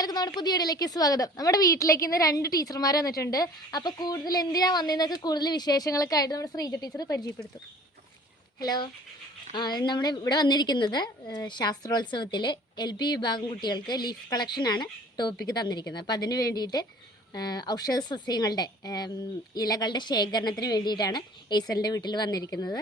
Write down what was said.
എല്ലാവർക്കും നമ്മുടെ പുതിയ വീഡിയോയിലേക്ക് സ്വാഗതം. നമ്മുടെ വീട്ടിലേക്ക് ഇന്ന് 2 ടീച്ചർമാർ വന്നിട്ടുണ്ട്. അപ്പോൾ കൂടുതൽ എന്തിനാണ് വന്നതെന്നൊക്കെ കൂടുതൽ വിശേഷങ്ങളൊക്കെ ആയിട്ട് നമ്മുടെ ശ്രീജ ടീച്ചർ പരിചയപ്പെടുത്തും. ഹലോ, നമ്മുടെ ഇവിടെ വന്നിരിക്കുന്നത് ശാസ്ത്രോത്സവത്തിൽ LP വിഭാഗം കുട്ടികൾക്ക് ലീഫ് കളക്ഷനാണ് ടോപ്പിക്ക് തന്നിരിക്കുന്നത്. അപ്പോൾ അതിന് വേണ്ടിയിട്ട് ഔഷധ സസ്യങ്ങളുടെ ഇലകളുടെ ശേഖരണത്തിന് വേണ്ടിയിട്ടാണ് ഏസലിൻ്റെ വീട്ടിൽ വന്നിരിക്കുന്നത്.